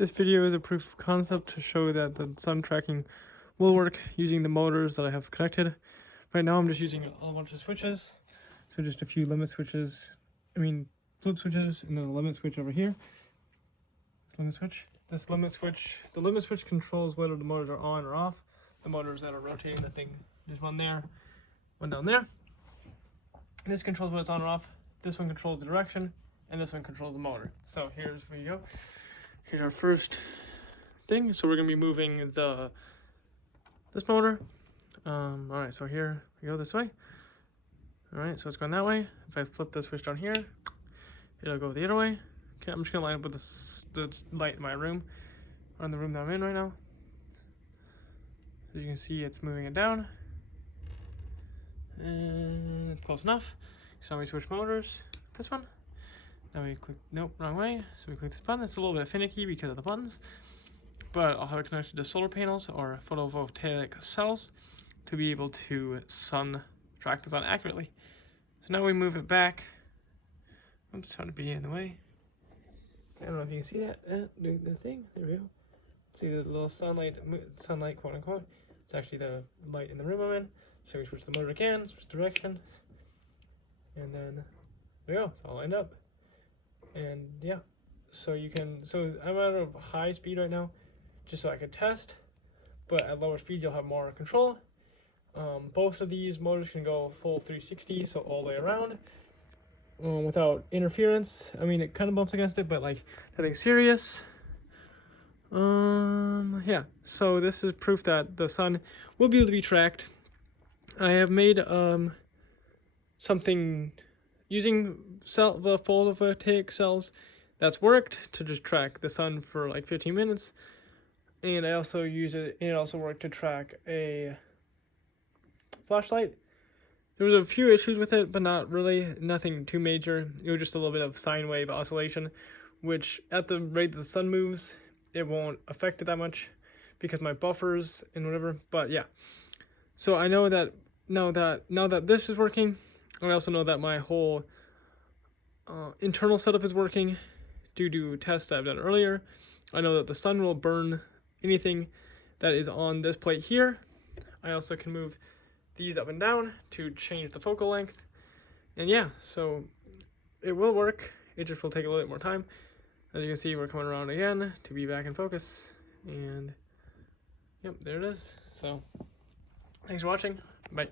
This video is a proof of concept to show that the sun tracking will work using the motors that I have connected. Right now I'm just using a bunch of switches. So just a few limit switches, flip switches, and then a limit switch over here. This limit switch, the limit switch controls whether the motors are on or off. The motors that are rotating the thing, there's one there, one down there. This controls whether it's on or off. This one controls the direction, and this one controls the motor. So here's where you go. Here's our first thing. So we're gonna be moving this motor. All right, so here we go this way. All right, so it's going that way. If I flip the switch down here, it'll go the other way. Okay, I'm just gonna line up with the light in my room, or in the room that I'm in right now. As you can see, it's moving it down. And it's close enough. So we switch motors. This one. Now we click, nope, wrong way. So we click this button. It's a little bit finicky because of the buttons, but I'll have it connected to solar panels or photovoltaic cells to be able to track the sun accurately. So now we move it back. I'm just trying to be in the way. I don't know if you can see that. Doing the thing. There we go. See the little sunlight, quote unquote. It's actually the light in the room I'm in. So we switch the motor again, switch directions, and then there we go. It's all lined up. And yeah, so I'm at a high speed right now, just so I can test. But at lower speed, you'll have more control. Both of these motors can go full 360, so all the way around, without interference. I mean, it kind of bumps against it, but like nothing serious. Yeah. So this is proof that the sun will be able to be tracked. I have made something using the photovoltaic cells that's worked to just track the sun for like 15 minutes. And I also use it, and it also worked to track a flashlight. There was a few issues with it, but nothing too major. It was just a little bit of sine wave oscillation, which at the rate that the sun moves, it won't affect it that much because my buffers and whatever. But yeah, so I know that now that this is working, I also know that my whole internal setup is working due to tests I've done earlier. I know that the sun will burn anything that is on this plate here. I also can move these up and down to change the focal length. And yeah, so it will work. It just will take a little bit more time. As you can see, we're coming around again to be back in focus. And yep, there it is. So thanks for watching. Bye.